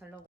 잘 나오고